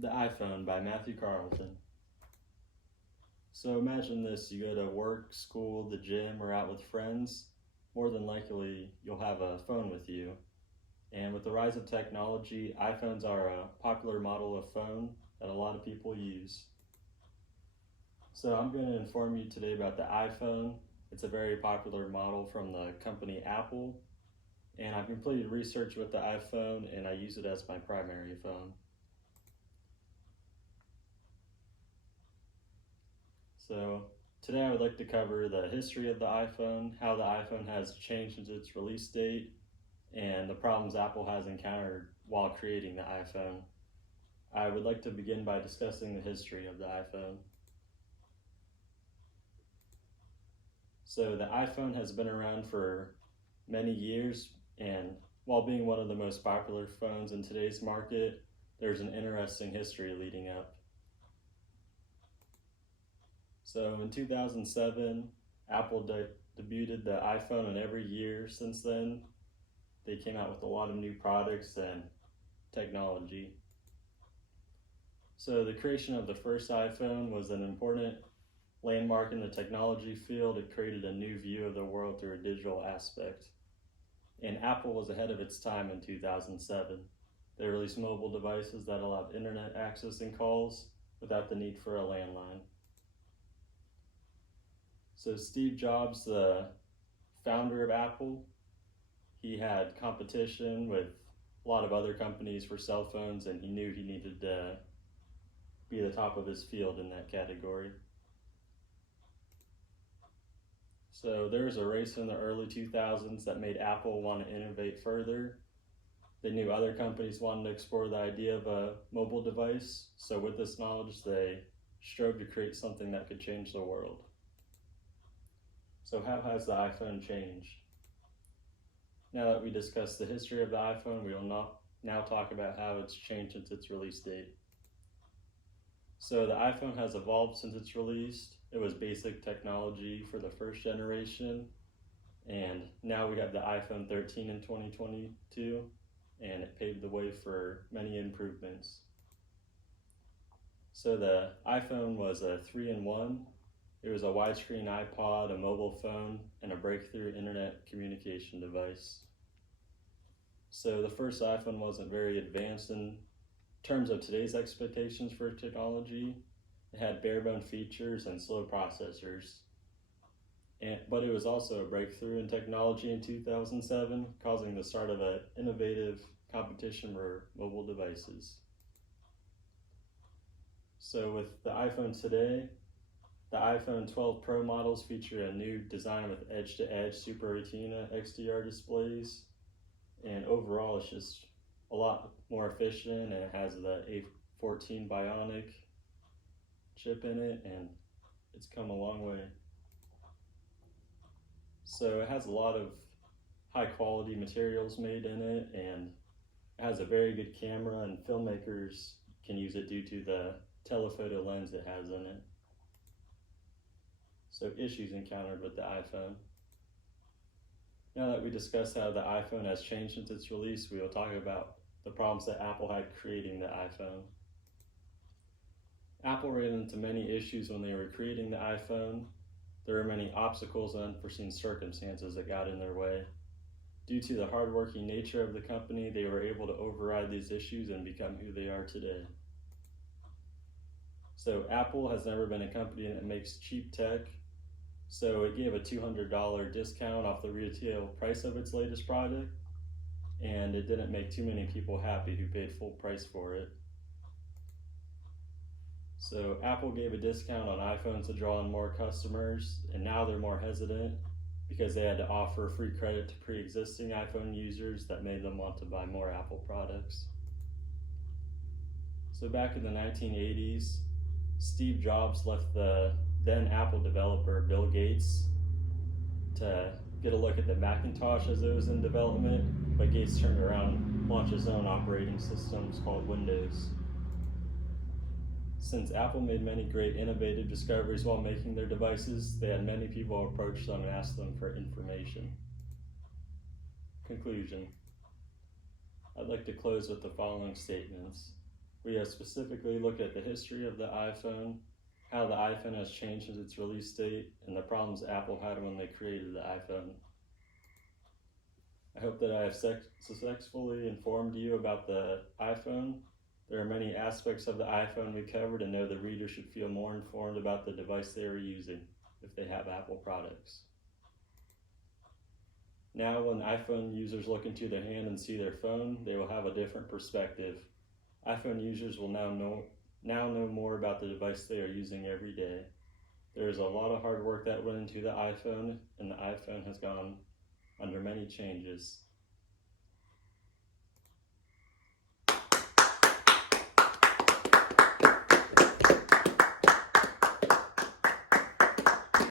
The iPhone by Matthew Carlton. So imagine this, you go to work, school, the gym, or out with friends. More than likely, you'll have a phone with you. And with the rise of technology, iPhones are a popular model of phone that a lot of people use. So I'm going to inform you today about the iPhone. It's a very popular model from the company Apple. And I've completed research with the iPhone and I use it as my primary phone. So today I would like to cover the history of the iPhone, how the iPhone has changed since its release date, and the problems Apple has encountered while creating the iPhone. I would like to begin by discussing the history of the iPhone. So the iPhone has been around for many years, and while being one of the most popular phones in today's market, there's an interesting history leading up. So in 2007, Apple debuted the iPhone, and every year since then, they came out with a lot of new products and technology. So the creation of the first iPhone was an important landmark in the technology field. It created a new view of the world through a digital aspect. And Apple was ahead of its time in 2007. They released mobile devices that allowed internet access and calls without the need for a landline. So Steve Jobs, the founder of Apple, he had competition with a lot of other companies for cell phones, and he knew he needed to be the top of his field in that category. So there was a race in the early 2000s that made Apple want to innovate further. They knew other companies wanted to explore the idea of a mobile device, so with this knowledge, they strove to create something that could change the world. So how has the iPhone changed? Now that we discussed the history of the iPhone, we will now talk about how it's changed since its release date. So the iPhone has evolved since its release. It was basic technology for the first generation, and now we have the iPhone 13 in 2022, and it paved the way for many improvements. So the iPhone was a 3-in-1. It was a widescreen iPod, a mobile phone, and a breakthrough internet communication device. So the first iPhone wasn't very advanced in terms of today's expectations for technology. It had bare-bone features and slow processors. But it was also a breakthrough in technology in 2007, causing the start of an innovative competition for mobile devices. So with the iPhone today, the iPhone 12 Pro models feature a new design with edge-to-edge Super Retina XDR displays, and overall it's just a lot more efficient, and it has the A14 Bionic chip in it, and it's come a long way. So it has a lot of high quality materials made in it, and it has a very good camera, and filmmakers can use it due to the telephoto lens it has in it. So issues encountered with the iPhone. Now that we discussed how the iPhone has changed since its release, we will talk about the problems that Apple had creating the iPhone. Apple ran into many issues when they were creating the iPhone. There were many obstacles and unforeseen circumstances that got in their way. Due to the hardworking nature of the company, they were able to override these issues and become who they are today. So Apple has never been a company that makes cheap tech. So it gave a $200 discount off the retail price of its latest product, and it didn't make too many people happy who paid full price for it. So Apple gave a discount on iPhones to draw in more customers, and now they're more hesitant because they had to offer free credit to pre-existing iPhone users that made them want to buy more Apple products. So back in the 1980s, Steve Jobs left the then Apple developer Bill Gates to get a look at the Macintosh as it was in development, but Gates turned around and launched his own operating systems called Windows. Since Apple made many great innovative discoveries while making their devices, they had many people approach them and ask them for information. Conclusion. I'd like to close with the following statements. We have specifically looked at the history of the iPhone, how the iPhone has changed since its release date, and the problems Apple had when they created the iPhone. I hope that I have successfully informed you about the iPhone. There are many aspects of the iPhone we covered, and know the reader should feel more informed about the device they are using if they have Apple products. Now, when iPhone users look into their hand and see their phone, they will have a different perspective. iPhone users will now know more about the device they are using every day. There is a lot of hard work that went into the iPhone, and the iPhone has gone under many changes.